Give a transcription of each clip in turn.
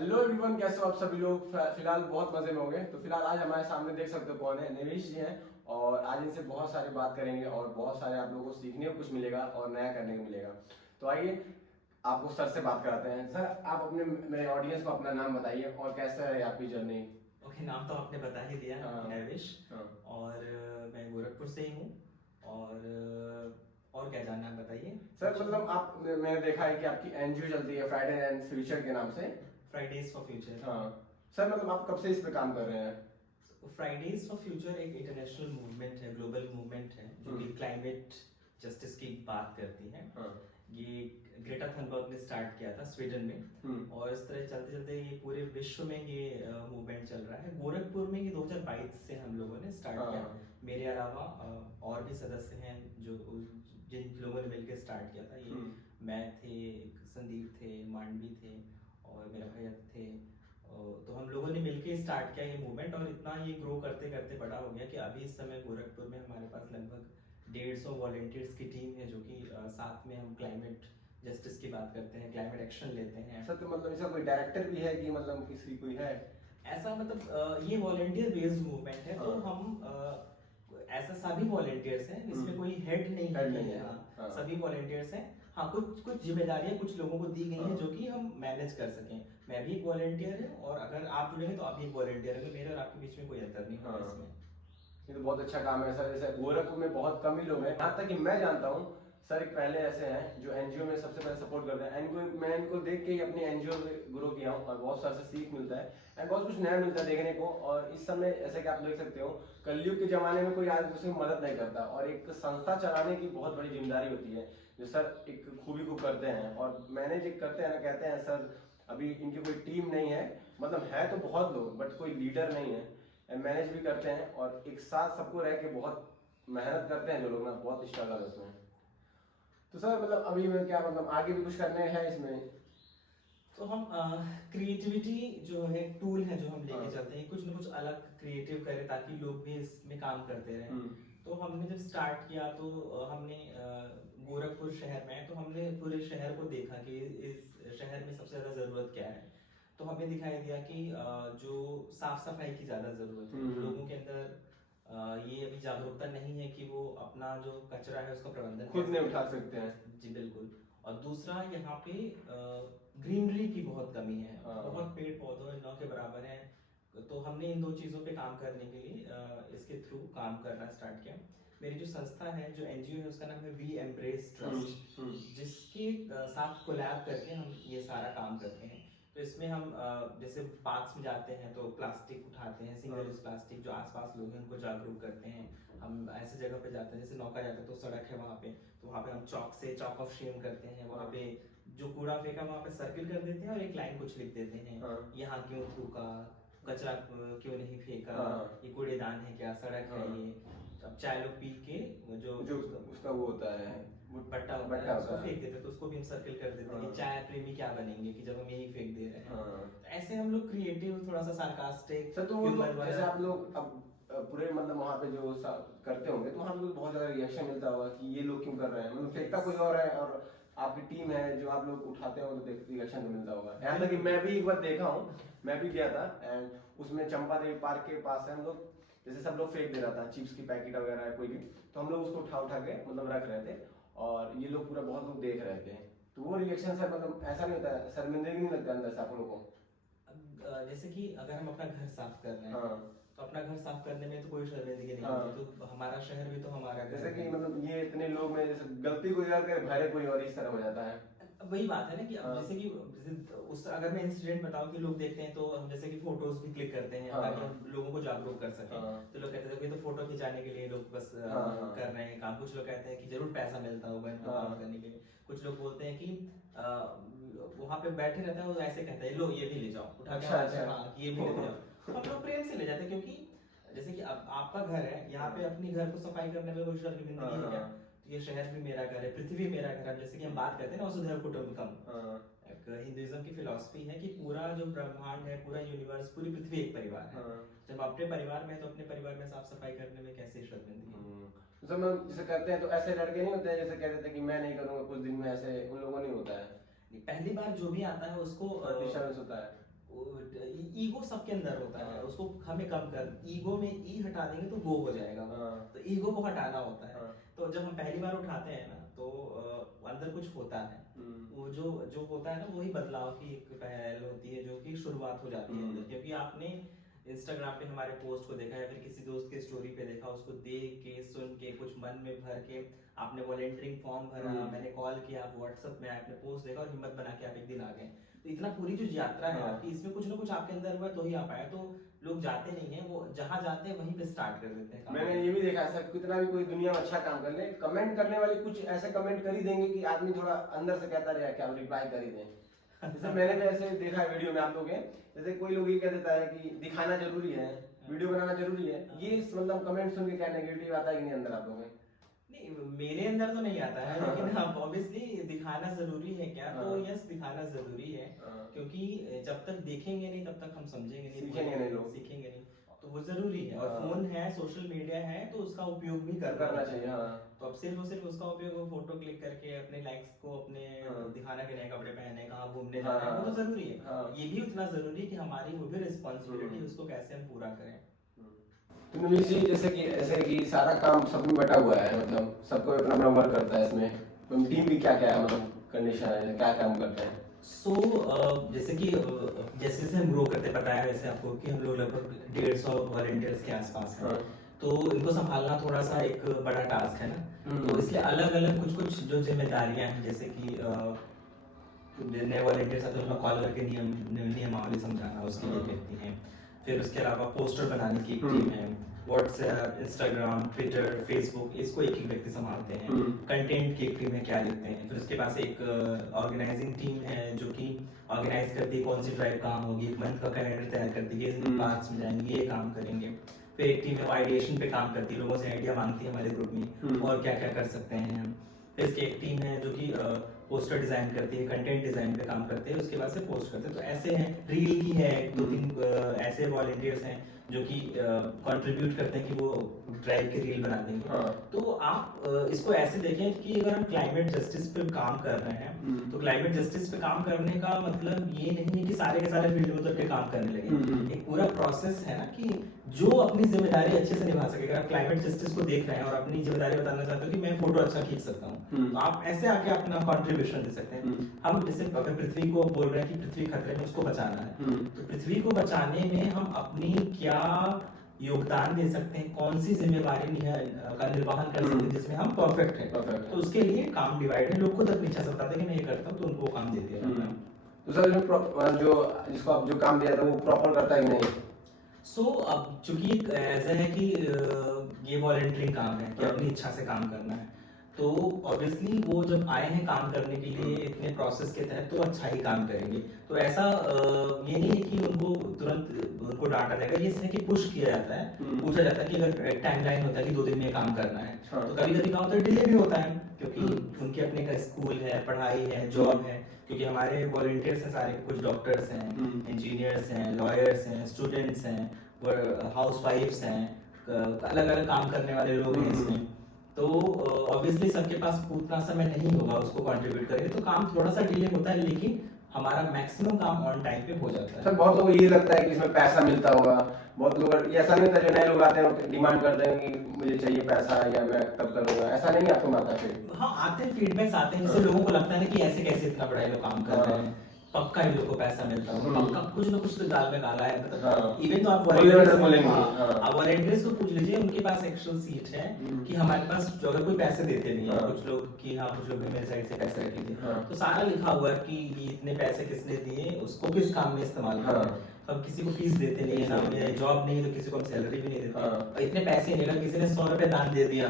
Hello everyone, कैसे हो आप सभी लोग। फिलहाल बहुत मजे में हो गए। तो फिलहाल आज हमारे सामने देख सकते हो कौन है, निवेश जी हैं। और आज इनसे बहुत सारी बात करेंगे और बहुत सारे आप लोगों को सीखने को कुछ मिलेगा और नया करने को मिलेगा। तो आइए आपको सर से बात कराते हैं। सर, आप अपने मेरे ऑडियंस को अपना नाम बताइए और कैसा है आपकी जर्नी। ओके, नाम तो आपने बता ही दिया, हाँ। नैविश। हाँ। और मैं गोरखपुर से ही हूँ। और और क्या जानना है बताइए। सर मतलब आप, मैंने देखा है कि आपकी एनजीओ चलती है फ्राइडे एंड फ्यूचर के नाम से। Fridays for future. हाँ। सर मतलब आप कब से इस पे काम कर रहे हैं। फ्राइडेज फॉर फ्यूचर एक इंटरनेशनल मूवमेंट है, ग्लोबल मूवमेंट है, जो कि क्लाइमेट जस्टिस की बात करती है। हाँ। ये ग्रेटा थनबर्ग ने स्टार्ट किया था स्वीडन में, और इस तरह चलते चलते ये पूरे विश्व में ये मूवमेंट चल रहा है। गोरखपुर में ये 2022 से हम लोगों ने स्टार्ट हाँ। किया। मेरे अलावा और भी सदस्य हैं जो जिन लोगों ने मिलकर स्टार्ट किया था ये। मैं थे, संदीप थे, मांडवी थे और मेरा भैया थे। तो हम लोगों ने मिलकर स्टार्ट किया ये मूवमेंट, और इतना ये ग्रो करते करते बड़ा हो गया कि अभी इस समय गोरखपुर में हमारे पास लगभग 150 वॉलेंटियर्स की टीम है, जो कि साथ में हम क्लाइमेट जस्टिस की बात करते हैं, क्लाइमेट एक्शन लेते हैं। सर तो मतलब इसका कोई डायरेक्टर भी है कि मतलब किसी कोई है ऐसा, मतलब ये वॉलेंटियर बेस्ड मूवमेंट है। तो हाँ। हम ऐसा सभी वॉलेंटियर्स हैं, इसमें कोई हेड नहीं हेड है। नहीं है। हाँ, हाँ। सभी वॉलेंटियर्स हैं। हाँ, कुछ कुछ जिम्मेदारियां कुछ लोगों को दी गई हैं जो कि हम मैनेज कर सकें। मैं भी एक वॉलेंटियर हूँ, और अगर आप जुड़ेंगे तो आप भी एक वॉलेंटियर है, मेरे और आपके बीच में कोई अंतर नहीं होगा इसमें। ये तो बहुत अच्छा काम है सर। जैसे गोरखपुर में बहुत कम ही लोग हैं, यहाँ तक कि मैं जानता हूँ सर, एक पहले ऐसे हैं जो एनजीओ में सबसे पहले सपोर्ट करते हैं। एंड मैं इनको देख के ही अपनी एनजीओ ग्रो किया हूँ और बहुत सारे से सीख मिलता है एंड बहुत कुछ नया मिलता है देखने को। और इस समय ऐसे कि आप देख सकते हो, कलयुग के जमाने में कोई आदमी उसकी मदद नहीं करता, और एक संस्था चलाने की बहुत बड़ी जिम्मेदारी होती है, जो सर एक खूबी को करते हैं और मैनेज एक करते हैं ना। कहते हैं सर अभी इनकी कोई टीम नहीं है, मतलब है तो बहुत लोग बट कोई लीडर नहीं है। मैनेज भी करते हैं और एक साथ सबको रह के बहुत मेहनत करते हैं जो लोग ना, बहुत स्ट्रगल है उसमें। तो सर मतलब अभी में क्या, मतलब आगे भी कुछ करने हैं इसमें। तो हम क्रिएटिविटी जो है, टूल है जो हम लेके हाँ। चलते हैं, कुछ ना कुछ अलग क्रिएटिव करें ताकि लोग भी इसमें काम करते रहें। तो हमने जब स्टार्ट किया तो हमने गोरखपुर शहर में, तो हमने पूरे शहर को देखा कि इस शहर में सबसे ज्यादा जरूरत क्या है। तो हमें दिखाई दिया कि जो साफ सफाई की ज्यादा जरूरत है लोगों के अंदर। ये अभी जागरूकता नहीं है कि वो अपना जो कचरा है उसका प्रबंधन खुद कैसे नहीं उठा करें। सकते हैं। जी बिल्कुल। और दूसरा, यहाँ पे ग्रीनरी की बहुत कमी है, हाँ। बहुत पेड़ पौधों न के बराबर है। तो हमने इन दो चीजों पे काम करने के लिए इसके थ्रू काम करना स्टार्ट किया। मेरी जो संस्था है, जो एनजीओ है, उसका नाम है वी एम्ब्रेस ट्रस्ट, जिसके साथ कोलैब करके हम ये सारा काम करते हैं। तो इसमें हम जैसे पार्क्स में जाते हैं तो प्लास्टिक उठाते हैं, सिंगल यूज प्लास्टिक, जो आसपास लोग हैं उनको जागरूक करते हैं। हम ऐसे जगह पे जाते हैं, जैसे नौका जाते हैं तो सड़क है वहाँ पे, तो वहाँ पे हम चौक से चौक ऑफ शेम करते हैं। वहाँ पे जो कूड़ा फेंका वहाँ पे सर्किल कर देते हैं और एक लाइन कुछ लिख देते हैं, यहाँ क्यों थूका, कचरा क्यों नहीं फेंका, ये कूड़ेदान है क्या, सड़क है ये। अब चाय लोग पी के जो जो उसका वो होता है, बट्टा होता है, उसको फेंक देते हैं, तो उसको भी हम सर्किल कर देते हैं कि चाय प्रेमी क्या बनेंगे कि जब हम यही फेंक दे रहे हैं। तो ऐसे हम लोग क्रिएटिव, थोड़ा सा सार्कास्टिक। सर तो जैसे आप लोग अब पूरे मतलब वहाँ पे जो करते होंगे तो वहाँ पे बहुत ज्यादा रिएक्शन मिलता होगा कि ये लोग क्यों कर रहे हैं, मतलब फेंकता कोई और है और आपकी टीम है जो आप लोग उठाते हो, तो रिएक्शन तो मिलता होगा। यहाँ तक कि मैं भी एक बार देखा हूँ, मैं भी गया था एंड उसमें चंपा देवी पार्क के पास है, हम लोग जैसे सब लोग फेंक दे रहा था चिप्स की पैकेट वगैरह कोई भी, तो हम लोग उसको उठा उठा के मतलब रख रहे थे और ये लोग पूरा बहुत लोग देख रहे थे। तो वो रिएक्शन सर मतलब ऐसा नहीं होता है, शर्मिंदगी नहीं लगता अंदर से आप लोगों को। जैसे कि अगर हम अपना घर साफ कर रहे हैं, तो अपना घर साफ करने में तो कोई शर्मिंदगी नहीं होती। तो हमारा शहर भी तो हमारा घर जैसे कि है। मतलब ये इतने लोग में जैसे गलती कोई याद करे भले कोई और इस तरह हो जाता है। वही बात है ना कि अब जैसे कि जैसे उस, अगर मैं इंसिडेंट बताऊं कि लोग देखते हैं तो हम जैसे कि फोटोज भी क्लिक करते हैं ताकि हम लोगों को जागरूक कर सकें। तो लोग कहते हैं कि तो फोटो खिंचाने के लिए लोग बस कर रहे हैं काम। कुछ लोग कहते हैं कि जरूर पैसा मिलता होगा इनको काम करने के लिए। कुछ लोग बोलते हैं कि वहां पे बैठे रहता है, वो ऐसे कहते हैं लो ये भी ले जाओ उठा के, ये भी ले जाओ। हम लोग प्रेम से ले जाते हैं, क्योंकि जैसे कि अब आपका घर है, यहाँ पे अपनी घर को सफाई करने में कोई शर्मिंदगी है क्या? तो ये शहर भी मेरा घर है, पृथ्वी मेरा घर है। जैसे कि हम बात करते हैं ना वसुधैव कुटुंबकम, एक हिंदुइज्म की फिलॉसफी है कि पूरा जो ब्रह्मांड है, पूरा यूनिवर्स, पूरी पृथ्वी एक परिवार है। जब अपने परिवार में है तो अपने परिवार में साफ सफाई करने में कैसे शर्मिंदगी। जैसे करते हैं तो ऐसे लड़के नहीं होते हैं जैसे कहते थे कि मैं नहीं करूंगा कुछ दिन में, ऐसे उन लोगों नहीं होता है। पहली बार जो भी आता है उसको डिस्टर्बेंस होता है। ईगो सबके अंदर होता है, उसको हमें कम कर, ईगो में ई हटा देंगे तो गो हो जाएगा। तो ईगो को हटाना होता है। तो जब हम पहली बार उठाते हैं ना तो अंदर कुछ होता है, वो जो होता है ना वही बदलाव की एक पहल होती है, जो कि शुरुआत हो जाती है अंदर। क्योंकि आपने इंस्टाग्राम पे हमारे पोस्ट को देखा या फिर किसी दोस्त के स्टोरी पे देखा, उसको देख के सुन के कुछ मन में भर के आपने वॉलंटियरिंग फॉर्म भरा, मैंने कॉल किया, आप व्हाट्सएप में आपने पोस्ट देखा और हिम्मत बना के आप एक दिन आ गए। तो इतना पूरी जो यात्रा है आपकी, इसमें कुछ ना कुछ आपके अंदर हुआ तो ही आ पाया। तो लोग जाते नहीं है, वो जहाँ जाते हैं वहीं पे स्टार्ट कर देते हैं। मैंने ये भी देखा है सर, कितना भी कोई दुनिया में अच्छा काम कर ले, कमेंट करने वाले कुछ ऐसे कमेंट कर ही देंगे कि आदमी थोड़ा अंदर से कहता रहे कि आप रिप्लाई कर ही दें। जैसे मैंने भी ऐसे देखा है वीडियो में आप लोग हैं, जैसे कोई लोग ये कह देता है कि दिखाना जरूरी है, वीडियो बनाना जरूरी है, ये मतलब कमेंट सुन के क्या नेगेटिव आता है कि नहीं अंदर आप लोग में? नहीं, मेरे अंदर तो नहीं आता है, लेकिन हाँ ऑब्वियसली दिखाना जरूरी है क्या? तो यस, दिखाना जरूरी है, क्योंकि जब तक देखेंगे नहीं तब तक हम समझेंगे नहीं, सीखेंगे नहीं लोग, सीखेंगे नहीं, तो वो जरूरी है। और फोन है, सोशल मीडिया है, तो उसका उपयोग भी करना चाहिए। तो अब सिर्फ उसका उपयोग फोटो क्लिक करके अपने लाइक्स को अपने दिखाना कि नए कपड़े पहने, कहाँ घूमने जाना है, वो तो जरूरी है। ये भी उतना जरूरी है कि हमारी वो भी रिस्पॉन्सिबिलिटी उसको कैसे हम पूरा करें। तो नवीश जी, जैसे कि सारा काम सब में बटा हुआ है, मतलब सबको अपना अपना वर्क करता है इसमें, तो टीम भी क्या क्या मतलब कंडीशन है, क्या काम करते हैं? जैसे कि जैसे हम ग्रो करते, पता है वैसे आपको कि हम लोग लगभग 150 वॉलंटियर्स के आसपास हैं। तो इनको संभालना थोड़ा सा एक बड़ा टास्क है ना, तो इसलिए अलग अलग कुछ जो जिम्मेदारियां हैं, जैसे कि नए वॉलंटियर्स आते हैं उनको कॉल करके नियमावली समझाना, उसके लिए कहती हैं। फिर उसके अलावा पोस्टर बनाने की एक टीम है, व्हाट्सएप, इंस्टाग्राम, ट्विटर, फेसबुक, इसको एक व्यक्ति संभालते हैं। कंटेंट की एक टीम है, क्या लिखते हैं। फिर उसके पास एक ऑर्गेनाइजिंग टीम है जो कि ऑर्गेनाइज करती है कौन सी ड्राइव कहाँ होगी, एक मंथ का कैलेंडर तैयार करती है, ये पार्ट्स में जाएंगे, ये काम करेंगे। फिर एक टीम है आइडिएशन पे काम करती है, लोगों से आइडिया मांगती है हमारे ग्रुप में और क्या क्या कर सकते हैं हम। फिर इसकी एक टीम है जो कि पोस्टर डिजाइन करती है, कंटेंट डिजाइन पे काम करते हैं, उसके बाद से पोस्ट करते हैं। तो ऐसे हैं, रील की है, 2-3 ऐसे वॉलंटियर्स हैं जो कि कंट्रीब्यूट करते हैं कि वो ड्राइव की रील बना देंगे। तो आप इसको ऐसे देखें कि अगर हम क्लाइमेट जस्टिस पे काम कर रहे हैं, तो क्लाइमेट जस्टिस पे काम करने का मतलब ये नहीं है कि सारे के सारे फील्ड में उतर के काम करने लगे। एक पूरा प्रोसेस है ना कि जो अपनी जिम्मेदारी अच्छे से निभा सके। अगर आप क्लाइमेट जस्टिस को देख रहे हैं और अपनी जिम्मेदारी बताना चाहते हो कि मैं फोटो अच्छा खींच सकता हूँ, तो आप ऐसे आके अपना कंट्रीब्यूशन दे सकते हैं। हम जैसे अगर पृथ्वी को बोल रहे हैं कि पृथ्वी खतरे में, उसको बचाना है, तो पृथ्वी को बचाने में हम अपनी क्या योगदान दे सकते हैं, कौन सी जिम्मेदारी का निर्वहन कर सकते हैं जिसमें हम परफेक्ट हैं। तो उसके लिए काम डिवाइड है, लोग खुद अपनी इच्छा से बताते हैं कि मैं ये करता हूँ, तो उनको काम देते हैं। तो सर जो जिसको आप जो काम दिया था वो प्रॉपर करता है कि नहीं? अब चूंकि ऐसा है कि ये वॉलंटियरिंग काम है कि अपनी इच्छा से काम करना है, तो ऑब्वियसली वो जब आए हैं काम करने के लिए इतने प्रोसेस के तहत, तो अच्छा ही काम करेंगे। तो ऐसा ये नहीं है कि उनको तुरंत उनको डांटा जाएगा, ये है कि पुश किया जाता है, पूछा जाता है कि अगर एक टाइमलाइन होता है कि 2 दिन में काम करना है, तो कभी कभी क्या होता है डिले भी होता है, क्योंकि उनके अपने का स्कूल है, पढ़ाई है, जॉब है। क्योंकि हमारे वॉलंटियर्स हैं सारे, कुछ डॉक्टर्स हैं, इंजीनियर्स हैं, लॉयर्स हैं, स्टूडेंट्स हैं, हाउसवाइफ्स हैं, अलग अलग काम करने वाले लोग हैं इसमें। तो ऑब्वियसली सबके पास उतना समय नहीं होगा उसको कंट्रीब्यूट करेंगे, तो काम थोड़ा सा डिले होता है, लेकिन हमारा मैक्सिमम काम ऑन टाइम पे हो जाता है। सर बहुत लोगों को ये लगता है कि इसमें पैसा मिलता होगा, बहुत लोग ऐसा नहीं होता, जो नए लोग आते हैं डिमांड करते हैं कि मुझे चाहिए पैसा या मैं तब करूंगा, ऐसा नहीं आपको आता फिर? हाँ, आते हैं, फीडबैक्स आते हैं, जिससे लोगों को लगता है कि ऐसे कैसे इतना बड़ा लोग काम कर रहे हैं, पक्का इन लोगों को पैसा मिलता है, पक्का कुछ ना कुछ तो दाल में काला है। इवन तो आप वॉलंटियर्स को पूछ लीजिए, उनके पास एक्चुअल सीट है कि हमारे पास जो अगर कोई पैसे देते नहीं है, कुछ लोग कि हाँ कुछ लोग मेरे साइड से पैसे रख लीजिए, तो सारा लिखा हुआ है कि ये इतने पैसे किसने दिए, उसको किस काम में इस्तेमाल करें। हम किसी को फीस देते नहीं है ना, मेरा जॉब नहीं है तो किसी को हम सैलरी भी नहीं देते, और इतने पैसे नहीं, अगर किसी ने 100 रुपए दान दे दिया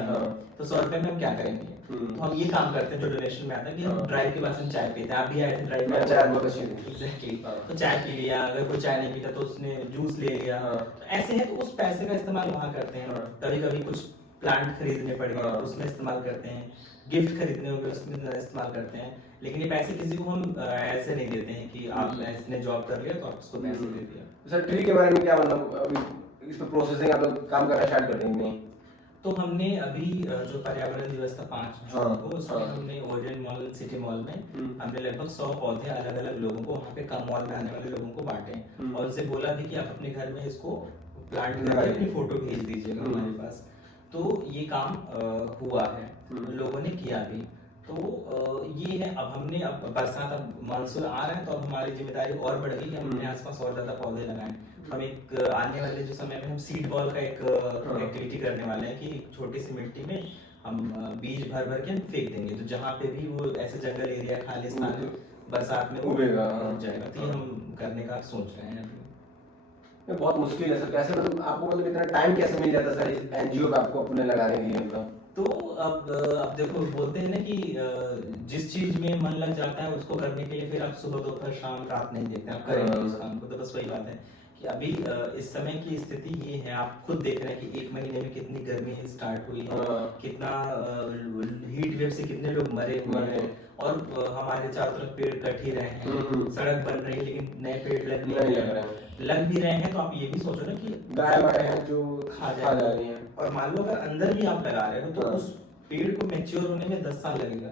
तो 100 रुपए में हम क्या करेंगे? तो हम ये काम करते हैं जो डोनेशन में आता है कि हम ड्राइव के बाद हम चाय पीते हैं। आप भी आए थे ड्राइव में, एग्जैक्टली, तो चाय पी लिया, अगर कोई चाय नहीं पीता तो उसने जूस ले लिया। तो ऐसे है, तो उस पैसे का इस्तेमाल वहाँ करते हैं। कभी कभी कुछ प्लांट खरीदने पड़ गए उसमें इस्तेमाल करते हैं, गिफ्ट खरीदने होंगे उसमें इस्तेमाल करते हैं। लेकिन ये पैसे किसी को हम ऐसे नहीं देते हैं कि आप इसने जॉब कर लिया तो आप उसको पैसे दे दिया। सर ट्री के बारे में क्या मतलब, इस पर प्रोसेसिंग आप लोग काम करना स्टार्ट कर देंगे? तो हमने अभी जो पर्यावरण दिवस था 5 जून को, उसमें हमने ओरिएंट मॉल, सिटी मॉल में हमने लगभग 100 पौधे अलग अलग लोगों को, वहाँ पे कम मॉल में आने वाले लोगों को बांटे। और उनसे बोला भी कि आप अपने घर में इसको प्लांट करके अपनी फोटो भेज दीजिएगा हमारे पास। तो ये काम हुआ है, लोगों ने किया भी। तो ये है, अब हमने, अब बरसात, अब मानसून आ रहा है तो अब हमारी जिम्मेदारी और बढ़ गई कि हम अपने आसपास और ज्यादा पौधे लगाएं। हम एक आने वाले जो समय में हम सीड बॉल का एक एक्टिविटी करने वाले हैं कि एक छोटी सी मिट्टी में हम बीज भर भर के हम फेंक देंगे, तो जहाँ पे भी वो ऐसे जंगल एरिया, खालिस्तान है, बरसात में उगेगा, उग जाएगा। तो ये हम करने का सोच रहे हैं अभी। बहुत मुश्किल है सर, कैसे मतलब आपको मतलब इतना टाइम कैसे मिल जाता सर इस एनजीओ पे आपको अपने लगाने के लिए मतलब? तो अब देखो, बोलते हैं ना कि जिस चीज में मन लग जाता है उसको करने के लिए फिर आप सुबह दोपहर शाम रात नहीं देखते, आप करेंगे उस काम को। तो बस वही बात है कि अभी इस समय की स्थिति ये है, आप खुद देख रहे हैं कि एक महीने में कितनी गर्मी स्टार्ट हुई है, कितना हीट वेव से कितने लोग मरे हुए हैं, और हमारे चारों तरफ पेड़ कट ही रहे हैं, सड़क बन रही है लेकिन नए पेड़ लग नहीं लग भी रहे हैं। तो आप ये भी सोचो ना कि गाय वाय हैं जो खा जा रही हैं, और मान लो अगर अंदर भी आप लगा रहे हो तो उस पेड़ को मैच्योर होने में 10 साल लगेगा।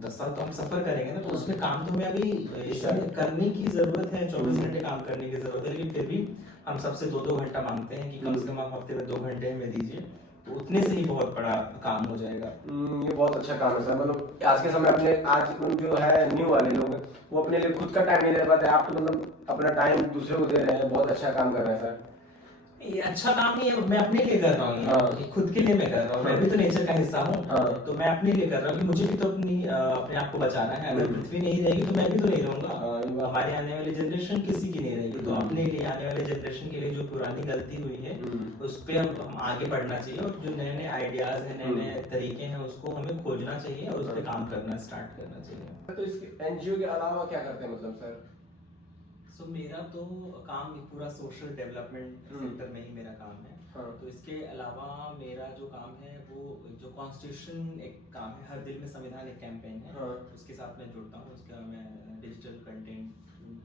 10 साल तो हम सफर करेंगे ना, तो उसमें काम तो हमें अभी इसमें करने की जरूरत है, 24 घंटे काम करने की जरूरत है, लेकिन फिर भी हम सबसे 2-2 घंटा मांगते हैं कि कम से कम आप हफ्ते में 2 घंटे हमें दीजिए, तो उतने से ही बहुत बड़ा काम हो जाएगा। ये बहुत अच्छा काम है सर। मतलब आज के समय अपने आज जो है न्यू वाले लोग वो अपने लिए खुद का टाइम नहीं दे पाते, आप तो मतलब अपना टाइम दूसरे को दे रहे हैं, बहुत अच्छा काम कर रहे हैं सर। ये अच्छा काम नहीं है, मैं अपने लिए कर रहा हूँ, ये खुद के लिए मैं कर रहा हूँ, मैं भी तो नेचर का हिस्सा हूँ, तो मैं अपने लिए कर रहा हूँ कि मुझे भी तो अपने आप को बचाना है। अगर पृथ्वी नहीं रहेगी तो मैं भी तो नहीं रहूंगा, हमारी आने वाली जनरेशन किसी की नहीं रहेगी, तो अपने लिए, आने वाले जनरेशन के लिए जो पुरानी गलती हुई है उस पर हम आगे बढ़ना चाहिए, और जो नए नए आइडियाज हैं, नए नए तरीके हैं, उसको हमें खोजना चाहिए और उस पर काम करना स्टार्ट करना चाहिए। तो इस एनजीओ के अलावा क्या करते हैं मतलब सर? सो मेरा तो काम पूरा सोशल डेवलपमेंट सेक्टर में ही मेरा काम है। तो इसके अलावा मेरा जो काम है वो जो कॉन्स्टिट्यूशन एक काम है, हर दिल में संविधान एक कैंपेन है, उसके साथ मैं जुड़ता हूँ, उसका मैं डिजिटल कंटेंट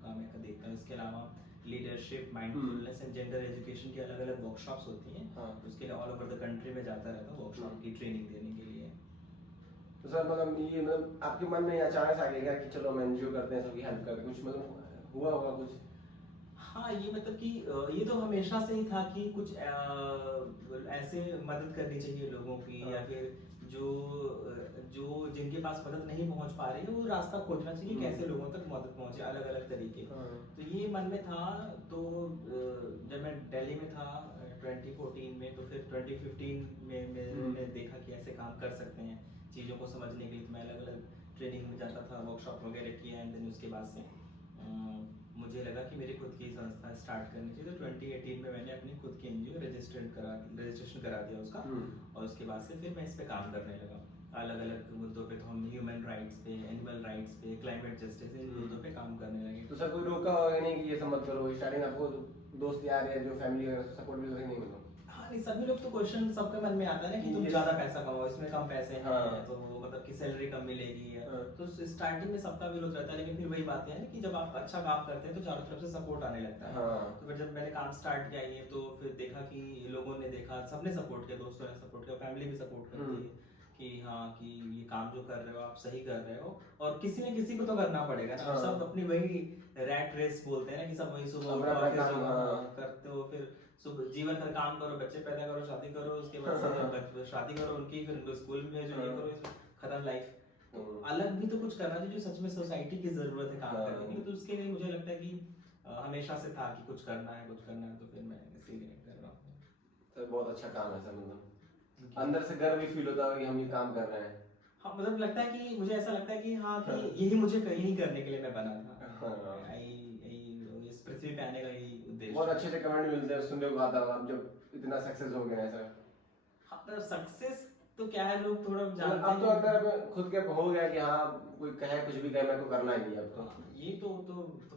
का मैं देखता हूँ। इसके अलावा leadership, mindfulness and gender education की अलग अलग वर्कशॉप्स होती हैं, उसके लिए ऑल ओवर द कंट्री में जाता रहता हूँ वर्कशॉप की ट्रेनिंग देने के लिए। तो सर मतलब ये मतलब आपके मन में अचानक आ गया कि चलो हम एनजीओ करते हैं, सबकी हेल्प करते हैं, कुछ मतलब हुआ होगा कुछ? हाँ, ये मतलब कि ये तो हमेशा से ही था कि कुछ ऐसे मदद करनी चाहिए लोगों की, या फिर जो जो जिनके पास मदद नहीं पहुंच पा रही है वो रास्ता खोजना चाहिए कैसे लोगों तक मदद पहुंचे, अलग अलग तरीके। तो ये मन में था। तो जब मैं दिल्ली में था 2014 में, तो फिर 2015 में मैंने देखा कि ऐसे काम कर सकते हैं चीज़ों को समझने के लिए। तो मैं अलग अलग ट्रेनिंग में जाता था, वर्कशॉप वगैरह किया, एंड देन उसके बाद से मुझे लगा कि मेरी खुद की संस्था स्टार्ट करनी चाहिए। तो 2018 में मैंने अपनी खुद की एनजीओ रजिस्ट्रेशन करा दिया उसका, और उसके बाद से फिर मैं इस पे काम करने लगा। अलग अलग मुद्दों पे, तो हम ह्यूमन राइट्स पे, एनिमल राइट्स पे, क्लाइमेट जस्टिस, इन मुद्दों पे काम करने लगे। तो सर कोई रोका होगा नहीं कि ये सब मत करो? स्टार्टिंग आपको दोस्त यार है जो फैमिली वगैरह सपोर्ट मिल रही नहीं मतलब? हाँ, नहीं, सभी लोग तो क्वेश्चन सबके मन में आता है ना कि तुम ज्यादा पैसा कमाओ, इसमें कम पैसे हैं, तो मतलब कि सैलरी कम मिलेगी, तो स्टार्टिंग में सबका विरोध रहता है। लेकिन फिर वही बात है कि जब आप अच्छा काम करते हैं तो चारों तरफ से सपोर्ट आने लगता है। तो फिर जब मैंने काम स्टार्ट किया ये, तो फिर देखा कि लोगों ने देखा, सबने सपोर्ट किया, दोस्तों ने सपोर्ट किया, फैमिली भी सपोर्ट करती है कि हाँ, कि ये काम जो कर रहे हो आप सही कर रहे हो, और किसी न किसी को तो करना पड़ेगा ना। सब अपनी वही रैट रेस बोलते हैं ना, कि सब वही सुबह करते हो, फिर सुबह जीवन भर काम करो, बच्चे पैदा करो, शादी करो, उसके बाद शादी करो उनकी, फिर उनको स्कूल में भेजो, ये करो, खत्म लाइफ। तो अलग भी तो कुछ करना चाहिए जो सच में सोसाइटी की जरूरत है काम करने के लिए। तो उसके लिए मुझे लगता है कि हमेशा से था कि कुछ करना है, तो फिर मैं इसीलिए कर रहा हूँ। तो बहुत अच्छा काम है सर, मतलब अंदर से गर्व भी फील होता है कि हम ये काम कर रहे हैं। हाँ, मतलब लगता है कि मुझे ऐसा लगता है कि हाँ, कि यही मुझे यही करने के लिए मैं बना था। इस पृथ्वी पे आने का यही उद्देश्य। बहुत अच्छे से कमेंट मिलते हैं सुनने को आता है आप जब इतना सक्सेस हो गए हैं सर। हाँ, मतलब सक्सेस तो क्या है, लोग थोड़ा जानते हैं। अब तो अंदर खुद के हो गया कि हाँ, कोई कहे कुछ भी कहे, मेरे को करना ही नहीं अब तो। ये तो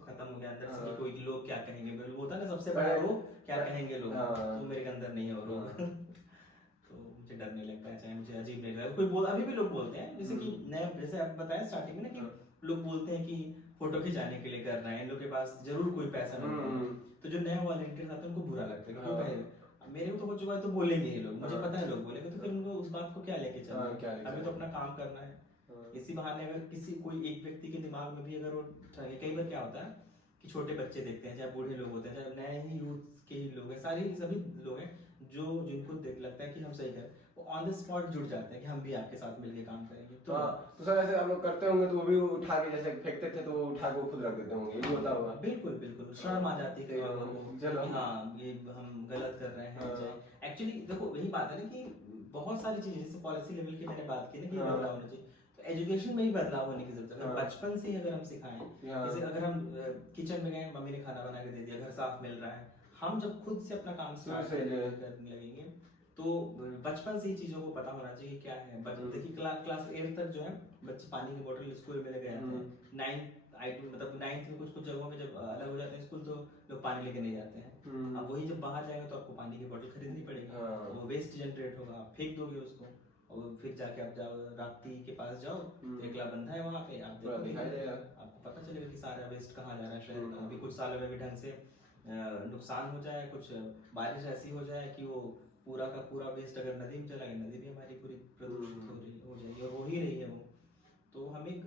खत्म हो गया अंदर से कि कोई लोग क्या कहेंगे। वो होता है ना सबसे बड़ा रोग, क्या कहेंगे लोग, तो मेरे के अंदर नहीं है वो रोग। तो मुझे डर नहीं लगता है, चाहे मुझे अजीब नहीं लगता। कोई अभी भी लोग बोलते हैं, जैसे कि जैसे आप बताया स्टार्टिंग में ना, कि लोग बोलते हैं कि फोटो खिंचाने के लिए कर रहे हैं, इन लोग के पास जरूर कोई पैसा नहीं है। तो जो नए वॉलंटियर्स आते हैं उनको बुरा लगता है, क्यों मेरे को तो हो चुका है तो बोलेंगे ये लोग, मुझे पता है लोग बोलेंगे, तो फिर उनको उस बात को क्या लेके चलना, अभी तो अपना काम करना है। इसी बहाने अगर किसी कोई एक व्यक्ति के दिमाग में भी अगर वो, कई बार क्या होता है कि छोटे बच्चे देखते हैं, चाहे बूढ़े लोग होते हैं, चाहे नए ही यूथ के ही लोग हैं, सारे सभी लोग हैं जो जिनको देख लगता है कि हम सही करें, वो ऑन द स्पॉट जुड़ जाते हैं कि हम भी आपके साथ मिलके काम करेंगे। तो तो सर ऐसे आप लोग करते होंगे तो वो भी उठा के जैसे फेंकते थे तो वो उठा के खुद रख देते होंगे, ये भी होता होगा? बिल्कुल बिल्कुल, शर्म आ जाती है कई लोगों को चलो कि हाँ ये हम गलत कर रहे हैं। एक्चुअली देखो वही बात है ना कि बहुत सारी चीजें, जैसे पॉलिसी लेवल की मैंने बात की ना कि बदलाव होना चाहिए, तो एजुकेशन में ही बदलाव होने की जरूरत है। अगर बचपन से ही अगर हम सिखाएं, जैसे अगर हम किचन में गए, मम्मी ने खाना बना के दे दिया, घर साफ मिल रहा है, हम जब खुद से अपना काम स्टार्ट करने लगेंगे तो बचपन से ही चीजों को पता होना चाहिए क्या है। देखिए क्लास 8 तक जो है बच्चे पानी की बोतल स्कूल में लेके जाते हैं, 9th में कुछ जगहों पे जब अलग हो जाते हैं स्कूल तो लोग पानी लेके नहीं जाते हैं। अब वही जब बाहर जाएगा तो आपको पानी की बोतल खरीदनी पड़ेगी, वो वेस्ट जनरेट होगा, आप फेंक दोगे उसको, और फिर जाके आप जाओ राप्ती के पास जाओ तो एकला बंधा है वहाँ पे, आप देखोगे आपको पता चलेगा कि सारा वेस्ट कहाँ जा रहा है शहर का। अभी कुछ सालों में भी ढंग से नुकसान हो जाए, कुछ बारिश ऐसी हो जाए कि वो पूरा का पूरा वेस्ट अगर नदी में चला गया, नदी भी हमारी पूरी प्रदूषित हो जाएगी, और हो ही रही है वो। तो हमें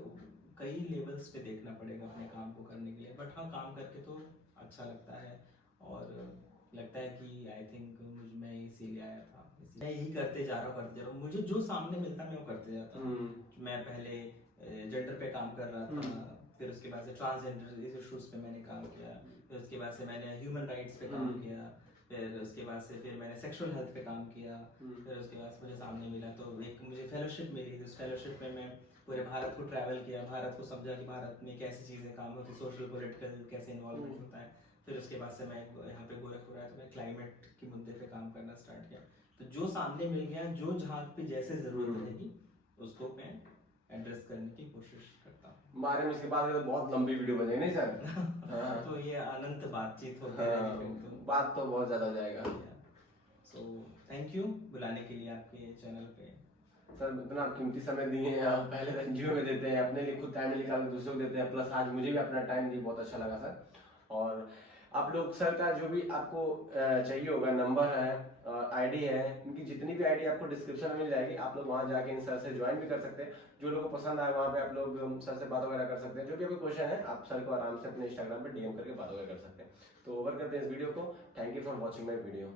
कई लेवल्स पे देखना पड़ेगा अपने काम को करने के लिए, बट हाँ काम करके तो अच्छा लगता है, और लगता है कि आई थिंक मैं इसीलिए आया था, मैं यही करते जा रहा हूँ, मुझे जो सामने मिलता मैं वो करते जाता हूँ। मैं पहले जेंडर पे काम कर रहा था, फिर उसके बाद से ट्रांसजेंडर इश्यूज पे मैंने काम किया, फिर उसके बाद से मैंने ह्यूमन राइट्स पे काम किया, फिर उसके बाद से फिर मैंने सेक्सुअल हेल्थ पे काम किया, फिर उसके बाद मुझे सामने मिला तो एक मुझे फेलोशिप मिली, उस फेलोशिप में मैं पूरे भारत को ट्रैवल किया, भारत को समझा कि भारत में कैसी चीज़ें काम होती, सोशल पॉलिटिकल कैसे इन्वॉल्वमेंट होता है। फिर उसके बाद से मैं यहाँ पे गोरखपुर आया तो मैं क्लाइमेट के मुद्दे पे काम करना स्टार्ट किया। तो जो सामने मिल गया, जो जहाँ पे जैसे ज़रूरत रहेगी उसको मैं एड्रेस करने की कोशिश करता हूँ। बारे में इसके बाद तो बहुत लंबी वीडियो बनेगी नहीं सर? तो ये अनंत बातचीत होती रहेगी, तो बात तो बहुत ज्यादा हो जाएगा। सो थैंक यू बुलाने के लिए आपके चैनल पे। सर इतना कीमती समय दिए हैं आप, पहले तो एनजीओ में देते हैं, अपने लिए खुद टाइम निकाल के दूसरों को देते हैं, प्लस आज मुझे भी अपना टाइम दिए, बहुत अच्छा लगा सर। और आप लोग सर का जो भी आपको चाहिए होगा, नंबर है, आईडी है, इनकी जितनी भी आईडी आपको डिस्क्रिप्शन में मिल जाएगी, आप लोग वहाँ जाके इन सर से ज्वाइन भी कर सकते हैं। जो लोगों को पसंद आए वहाँ पे आप लोग सर से बात वगैरह कर सकते हैं, जो भी कोई क्वेश्चन है आप सर को आराम से अपने इंस्टाग्राम पे डीएम करके बात वगैरह कर सकते हैं। तो ओवर करते हैं इस वीडियो को। Thank you for watching my video.